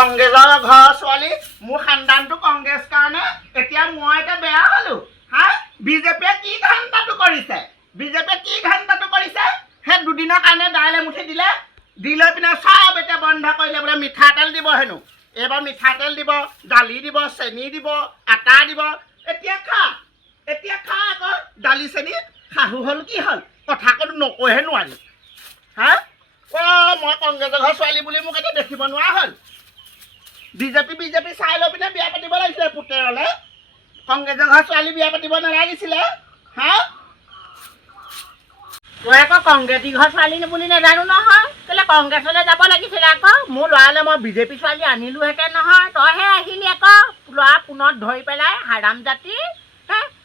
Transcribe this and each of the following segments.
কংগ্ৰেছৰ ঘৰৰ ছোৱালী মোৰ খানদানটো কংগ্ৰেছ কাৰণে এতিয়া মই এতিয়া বেয়া হলো হা বিজেপিয়ে কি ঘাণ্টাটো কৰিছে সেই দুদিনৰ কাৰণে দাইল এমুঠি দিলে দি লৈ পিনে চব এতিয়া বন্ধ কৰিলে বোলে মিঠাতেল দিব হেনো এইবাৰ মিঠাতেল দিব দালি দিব চেনি দিব আটা দিব এতিয়া খা আকৌ দালি চেনি শাহু হ'ল কি হ'ল কথা ক'তো নকৈহে নোৱাৰি হা মই কংগ্ৰেছৰ ঘৰ ছোৱালী বুলি মোক এতিয়া দেখিব নোৱাৰা হ'ল বিজেপি চাই লৈ পিনে বিয়া পাতিব লাগিছিলে পুতেৰলৈ কংগ্ৰেছৰ ঘৰ ছোৱালী বিয়া পাতিব নালাগিছিলে হা তই আকৌ কংগ্ৰেছী ঘৰ ছোৱালী বুলি নাজানো নহয় কেলে কংগ্ৰেছলৈ যাব লাগিছিলে আকৌ মোৰ ল'ৰালৈ মই বিজেপি ছোৱালী আনিলোহেঁতেন নহয় তইহে আহিলি আকৌ ল'ৰা পোনত ধৰি পেলাই হাৰাম জাতি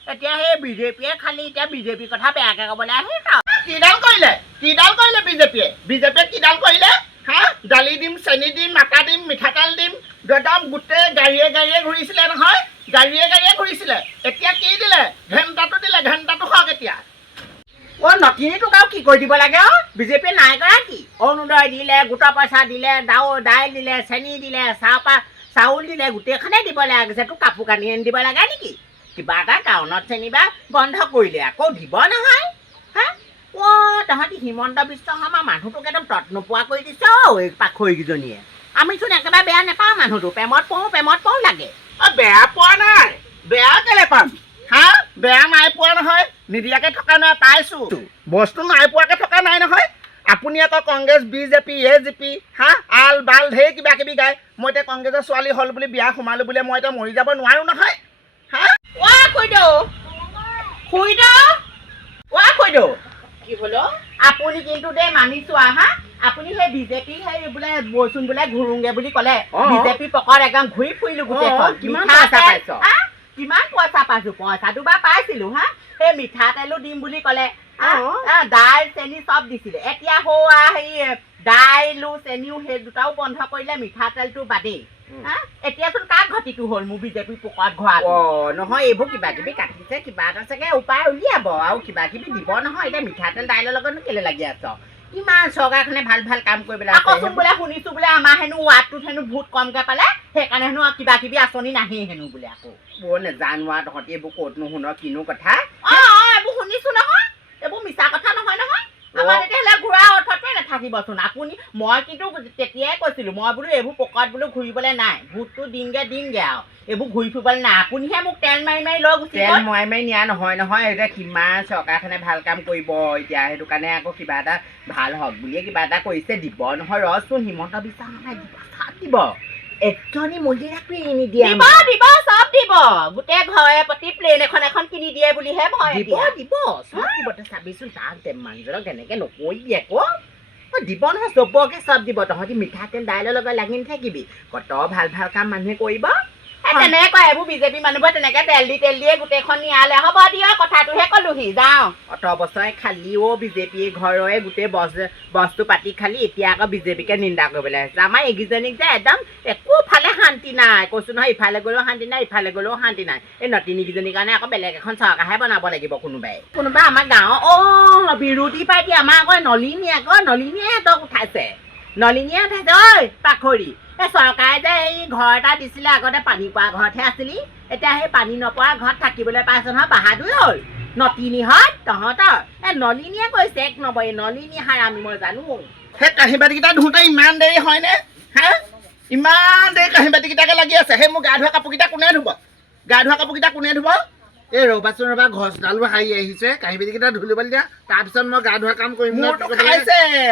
এতিয়া সেই বিজেপিয়ে খালি এতিয়া বিজেপিৰ কথা বেয়াকে ক'বলৈ আহিছ কিডাল কৰিলে বিজেপিয়ে কিডাল কৰিলে হা দালি দিম চেনি দিম আটা দিম মিঠাতেল দিম একদম গোটেই গাড়ীয়ে ঘূৰিছিলে নহয় গাড়ীয়ে ঘূৰিছিলে এতিয়া কি দিলে ঘেণ্টাটো খাওক এতিয়া নটিনী তোক আৰু কি কৰি দিব লাগে বিজেপিয়ে নাই কৰা কি অৰুণোদয় দিলে গোটৰ পইচা দিলে দাইল দিলে চেনি দিলে চাউল দিলে গোটেইখনে দিব লাগিছে তোক কাপোৰ কানি আনি দিব লাগে নেকি কিবা এটা কাৰণত চেনিবা বন্ধ কৰিলে আকৌ দিব নহয় হা তহঁতি হিমন্ত বিশ্ব শৰ্মা মানুহটোক একদম তত নোপোৱা কৰি দিছ এই পাখৰিকেইজনীয়ে আমিচোন একেবাৰে বেয়া নাপাওঁ মানুহটো প্ৰেমত পৰো লাগে বেয়া পোৱা নাই বেয়া কেলে পাম হা বেয়া নাই পোৱা নহয় নিদিয়াকে থকা নাই পাইছো বস্তু নাই পোৱাকে থকা নাই নহয় আপুনি আকৌ কংগ্ৰেছ বিজেপি এজেপি হা আল বাল ঢেৰ কিবা কিবি গায় মই এতিয়া কংগ্ৰেছৰ ছোৱালী হ'ল বুলি বিয়া সোমালো বুলি মই এতিয়া মৰি যাব নোৱাৰো নহয় হা কি বোলো আপুনি কিন্তু দেই মানিছো হা আপুনি সেই বিজেপি সেই বোলে বৈচোন বোলে ঘূৰোংগে বুলি ক'লে বিজেপি পকৰত একদম ঘূৰি ফুৰিলো গোটেইখন কিমান পইচা পাইছো পইচাটো বা পাইছিলো হা সেই মিঠাতেলো দিম বুলি ক'লে দাইল চেনি চব দিছিলে এতিয়া হেৰি দাইলো চেনিও সেই দুটাও বন্ধ কৰিলে মিঠাতেলটো বাদেই এতিয়াচোন কাক ঘটিটো হ'ল মোৰ বিজেপি পকৰত ঘূৰা নহয় এইবোৰ কিবা কিবি কাটিছে কিবা এটা চাগে উপায় উলিয়াব আৰু কিবা কিবি দিব নহয় এতিয়া মিঠাতেল দাইলৰ লগতনো কেলে লাগি আছ কিমান চৰকাৰখনে ভাল কাম কৰিবলৈ আকৌচোন বোলে শুনিছো বোলে আমাৰ হেনো ৱাৰ্ডটোত হেনো ভোট কমকে পালে সেইকাৰণে হেনো কিবা কিবি আঁচনি নাহে হেনো বোলে আকৌ নেজানো আৰু তহঁতি এইবোৰ ক'ত নুশুন কিনো কথা এইবোৰ শুনিছো নহয় এইবোৰ মিছা কথা নহয় আমাৰ তেতিয়াহ'লে ঘূৰা অৰ্থটোৱে নাথাকিবচোন আপুনি মই কিন্তু তেতিয়াই কৈছিলো মই বোলো এইবোৰ পকৰত বোলো ঘূৰিবলৈ নাই ভোটটো দিমগে আৰু এইবোৰ ঘূৰি ফুৰিবলৈ নাই আপুনিহে মোক তেল মাৰি লৈ গুচি তেল মাৰি নিয়া নহয় এতিয়া কিমান চৰকাৰখনে ভাল কাম কৰিব এতিয়া সেইটো কাৰণে আকৌ কিবা এটা ভাল হওক বুলিয়ে কিবা এটা কৰিছে দিব নহয় ৰচোন হিমন্ত বিশ্ব শৰ্মাই দিব এজনী মহিলাকো এৰি নিদিয়ে দিব চব দিব গোটেই ঘৰে প্ৰতি প্লেন এখন কিনি দিয়ে বুলিহে দিব চব দিব তই চাবিচোন তাক মানুহজনক তেনেকে নকৰিবি আকৌ দিব নহয় চবকে চব দিব তহঁতি মিঠাতেল দাইলৰ লগত লাগি নাথাকিবি কত ভাল কাম মানুহে কৰিব তেনেকুৱা এইবোৰ বিজেপি মানুহবোৰে তেনেকে তেল দিয়ে গোটেইখন নিয়ালে হ'ব দিয়ক কথাটোহে ক'লোহি যাওঁ অত বছৰে খালিও বিজেপিয়ে ঘৰৰে গোটেই বস্তু পাতি খালি এতিয়া আকৌ বিজেপিকে নিন্দা কৰিবলৈ আহিছে আমাৰ এইকেইজনীক যে একদম একোফালে শান্তি নাই কৈছো নহয় ইফালে গ'লেও শান্তি নাই ইফালে গ'লেও শান্তি নাই এই নতিনীকেইজনীৰ কাৰণে আকৌ বেলেগ এখন চৰকাৰহে বনাব লাগিব কোনোবাই আমাৰ গাঁৱৰ বিৰোধী পাৰ্টি আমাৰ আকৌ নলিনীয়ে সিহঁতক উঠাইছে ঐ পাখৰি এই চৰকাৰে যে এই ঘৰ এটা দিছিলে আগতে পানী পোৱা ঘৰতহে আছিলি এতিয়া সেই পানী নপৰা ঘৰত থাকিবলৈ পাইছ নহয় বাহাদুৰ হ'ল নতিনীহঁত তহঁতৰ নলিনীয়ে কৈছে এক নবয়ে নলিনী হাৰামি মই জানো সেই কাঁহী বাতিকেইটা ধোওঁতে ইমান দেৰি হয়নে হা ইমান দেৰি কাঁহী বাতিকেইটাকে লাগি আছে সেই মোৰ গা ধোৱা কাপোৰকেইটা কোনে ধুব এই ৰ'বাচোন ঘছডালো হাৰি আহিছে কাঁহী বাতিকেইটা ধুই ল'বলৈ দিয়া তাৰপিছত মই গা ধোৱা কাম কৰিম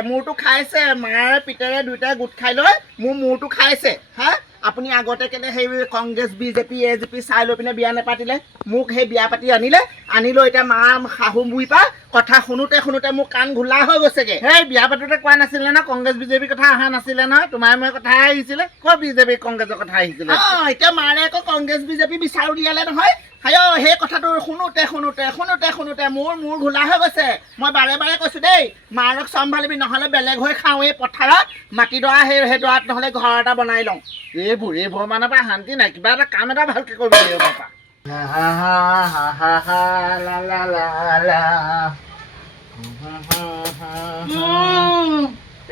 মূৰটো খাইছে মাৰে পিতেৰে দুয়োটাই গোট খাই লৈ মোৰ মূৰটো খাইছে হা আপুনি আগতে কেনে সেই কংগ্ৰেছ বিজেপি এজেপি চাই লৈ পিনে বিয়া নেপাতিলে মোক সেই বিয়া পাতি আনি লৈ এতিয়া মা শাহু বুঢ়ী পৰা কথা শুনোতে মোৰ কাণ ঘোলা হৈ গৈছেগে সেই বিয়া পাতোতে কোৱা নাছিলে ন কংগ্ৰেছ বিজেপিৰ কথা অহা নাছিলে নহয় তোমাৰ মই কথা আহিছিলে ক'ত বিজেপি কংগ্ৰেছৰ কথা আহিছিলে এতিয়া মাৰে আকৌ কংগ্ৰেছ বিজেপি বিচাৰ উলিয়ালে নহয় সেই কথাটো শুনোতে মোৰ ঘোলা হৈ গৈছে মই বাৰে কৈছো দেই মাৰক চম্ভালিবি নহ'লে বেলেগ হৈ খাওঁ এই পথাৰত মাটিডৰা সেই ডৰাত নহ'লে ঘৰ এটা বনাই লওঁ এইবোৰ মানৰ পৰা শান্তি নাই কিবা এটা কাম এটা ভালকে কৰিব লাগিব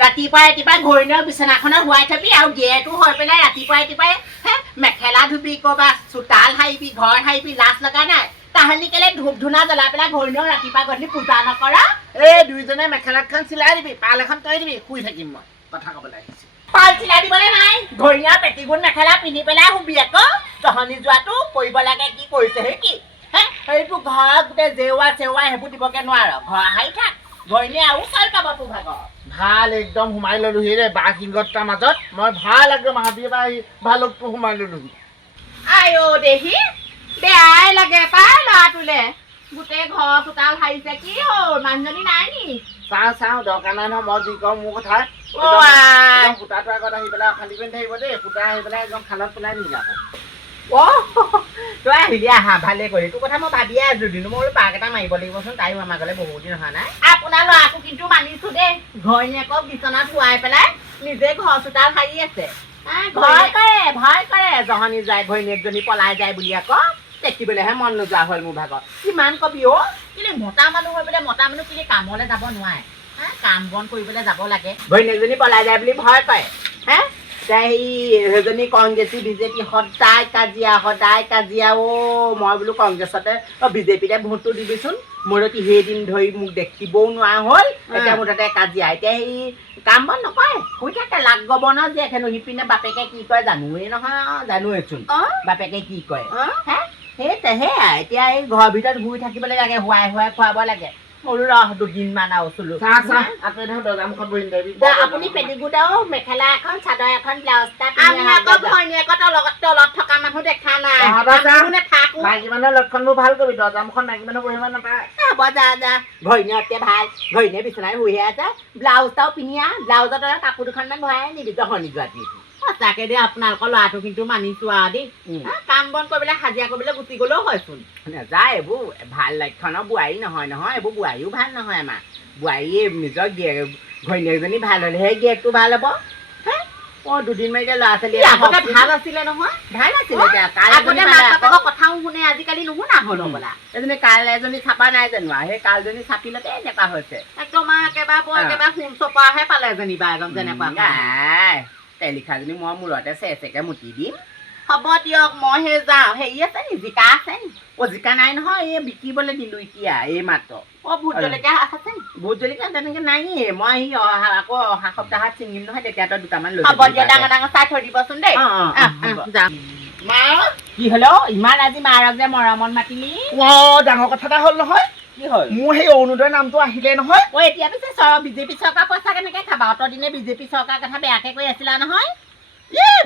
ৰাতিপুৱাই ঘৈণীয়েক বিচনাখনত শুৱাই থবি আৰু গিয়েৰটো হৈ পেলাই ৰাতিপুৱাই মেখেলা ধুবি ক'ৰবাত চোতাল সাৰিবি ঘৰ সাৰিবি লাজ লগা নাই তাহানি কেলে ধূপ ধূনা জ্বলাই পেলাই ঘৈণীয়েক ৰাতিপুৱা গধূলি পূজা নকৰা এই দুইজনে মেখেলাখন চিলাই দিবি পাল এখন তৰি দিবি শুই থাকিম মই কথা ক'বলৈ আহিছোঁ পাল চিলাই দিবলৈ নাই ঘৈণীয়েক পেটিগুণ মেখেলা পিন্ধি পেলাই শুবি আকৌ জহনি যোৱাটো কৰিব লাগে কি কৰিছে সেই কি সেইবোৰ ঘৰত গোটেই জেওৱা চেওৱা সেইবোৰ দিবগে নোৱাৰ ঘৰ সাৰি থাক ঘৈণীয়ে আৰু চাল পাব তোৰ ভাগৰ ভাল একদম সোমাই ল'লোহি ৰে বাঘ সিংহটাৰ মাজত মই ভাল একদম হাবি বা ভালুকটো সোমাই ল'লোহি আইঅ দেহি বেয়াই লাগে পাই ল'ৰাটোলে গোটেই ঘৰ চোতাল সাৰিছে কি হ'ল মানুহজনী নাই নি চাওঁ দৰকাৰ নাই নহয় মই যি কওঁ মোৰ কথা সূতাটো আগত আহি পেলাই খালি পিন্ধি থাকিব দেই সূতা আহি পেলাই একদম খালত পেলাই নিলে আকৌ তই আহিলি আহা ভালে কৰি তোৰ কথা মই ভাবিয়ে আছো দিনো মই বোলো পাক এটা মাৰিব লাগিবচোন তাইও আমাৰ ঘৰলৈ বহুত দিন অহা নাই আপোনাৰ ল'ৰাটো কিন্তু মানিছো দেই ঘৈণীয়েকক বিচনাত শুৱাই পেলাই নিজে ঘৰ চোতাল সাৰি আছে ভয় কৰে জহনি যায় ঘৈণীয়েকজনী পলাই যায় বুলি আকৌ দেখিবলৈহে মন নোযোৱা হ'ল মোৰ ভাগত কিমান কবি অ কিন্তু মতা মানুহ হৈ পেলাই মতা মানুহ কিন্তু কামলৈ যাব নোৱাৰে কাম বন কৰিবলৈ যাব লাগে ঘৈণীয়েকজনী পলাই যায় বুলি ভয় কৰে এতিয়া সেইজনী কংগ্ৰেছী বিজেপি সদায় কাজিয়া মই বোলো কংগ্ৰেছতে বিজেপিতে ভোটটো দিবিচোন মোৰ সেইদিন ধৰি মোক দেখিবও নোৱাৰা হ'ল এতিয়া মোৰ তাতে কাজিয়া এতিয়া সেই কাম বন নকৰে শুই থাকে লাগ গবনৰ যে এখনো সিপিনে বাপেকে কি কয় জানোৱেচোন বাপেকে কি কয় সেয়া এতিয়া এই ঘৰৰ ভিতৰত ঘূৰি থাকিবলৈ লাগে শুৱাই খুৱাব লাগে সৰু দুদিনমান আৰু চলো আপুনি পেটিকোট আৰু মেখেলা এখন চাদৰ এখন ব্লাউজ তলত থকা মানুহ দেখা নাই লক্ষণবোৰ ভাল কৰিবি দৰ্জামুখত মাইকী মানুহ বহিব নাপায় হ'ব যা ঘৈণীয়েতকে ভাল ঘৈণীয়ে বিচনাই শুইহে আছে ব্লাউজ এটাও পিন্ধি ব্লাউজত কাপোৰ দুখনমান ভৰাই নিবি জহনি যোৱাটি সঁচাকে দেই আপোনালোকৰ ল'ৰাটো কিন্তু মানিছো আৰু দেই কাম বন কৰিবলৈ হাজিৰা কৰিবলৈ গুচি গলেও হয়চোন নাযায় এইবোৰ ভাল লক্ষণৰ বোৱাৰী নহয় এইবোৰ বোৱাৰীও ভাল নহয় আমাৰ বোৱাৰীয়ে নিজৰ ঘৈণীয়েকজনী ভাল হ'লেহে গিয়েকটো ভাল হ'ব দুদিন মাৰি ল'ৰা ছোৱালী ভাল আছিলে নহয় ভাল আছিলে কথাও শুনে আজিকালি নুশুনা হ'ল হ'বলা এজনী কাল এজনী চাপা নাই জানো সেই কালজনী চাপিলতে এনেকুৱা হৈছে একদম একেবাৰে সোম চপাহে পালে যেনিবা এজন যেনেকুৱা তেলিখাজনী মই মূৰতে চেকে মুতি দিম হ'ব দিয়ক মই সেই যাওঁ হেৰি আছে নি জিকা আছে নি জিকা নাই নহয় এই বিকিবলৈ দিলো এতিয়া এই মাত্ৰ ভোট জলকীয়া আছে নি ভোট জলকীয়া তেনেকে নাইয়ে মই আকৌ অহা সপ্তাহত ছিঙিম নহয় তেতিয়া তই দুটামান লৈ হ'ব দিয়া ডাঙৰ চাই থৈ দিবচোন দেই যাম কি হলো ইমান আজি মাৰক যে মৰমত মাতিলি ডাঙৰ কথা এটা হ'ল নহয় কি হ'ল মোৰ সেই অৰুণোদয় নামটো আহিলে নহয় এতিয়া পিছে বিজেপি চৰকাৰ পইচা কেনেকে খাবা অতদিনে বিজেপি চৰকাৰ কথা বেয়াকে কৈ আছিলা নহয়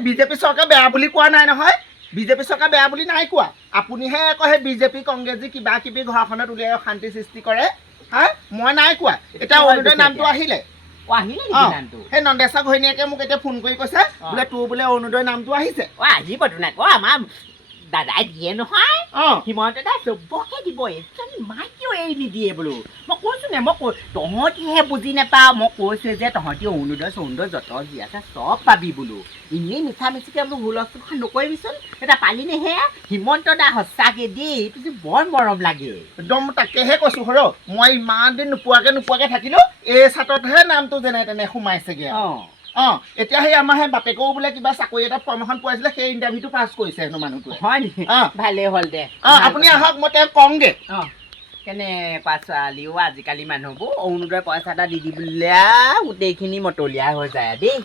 বিজেপি চৰকাৰ বেয়া বুলি কোৱা নাই নহয় বিজেপি চৰকাৰ বেয়া বুলি নাই কোৱা আপুনিহে আকৌ সেই বিজেপি কংগ্ৰেছী কিবা কিবি ঘৰখনত উলিয়াই অশান্তি সৃষ্টি কৰে মই নাই কোৱা এতিয়া অৰুণোদয় নামটো আহিলে সেই নন্দেশ্বৰ ঘৈণীয়েকে মোক এতিয়া ফোন কৰি কৈছে বোলে তোৰ বোলে অৰুণোদয় নামটো আহিছে আহিবতো নাই আমাৰ দাদাই দিয়ে নহয় হিমন্ত দাদাই চবকে দিব এজনী মাইকীও এৰি নিদিয়ে বোলো মই কৈছো নে তহঁতিহে বুজি নাপাওঁ মই কৈছো যে তহঁতি অৰুণোদয় যত যি আছে চব পাবি বোলো এনেই মিঠা মিছিকে বোলো হুলস্থুল নকৰিবিচোন এটা পালি নে সেয়া হিমন্ত দা সঁচাকে দেই এইটো বৰ মৰম লাগে একদম তাকেহে কৈছো সৰ মই ইমান দিন নোপোৱাকে থাকিলো এই চাটতহে নামটো যেনে তেনে সোমাইছেগে এতিয়া সেই আমাৰ সেই বাপেকেও বোলে কিবা চাকৰি এটা ফৰ্ম এখন পোৱাইছিলে সেই ইণ্টাৰভিউটো পাছ কৰিছে হেনো মানুহটোৱে হয় নেকি ভালেই হ'ল দে আপুনি আহক মই তেওঁক কওঁগে কেনেকুৱা ছোৱালীও আজিকালি মানুহবোৰ অৰুণোদয় পইচা এটা দি দিবলৈ গোটেইখিনি মতলীয়া হৈ যায় দেই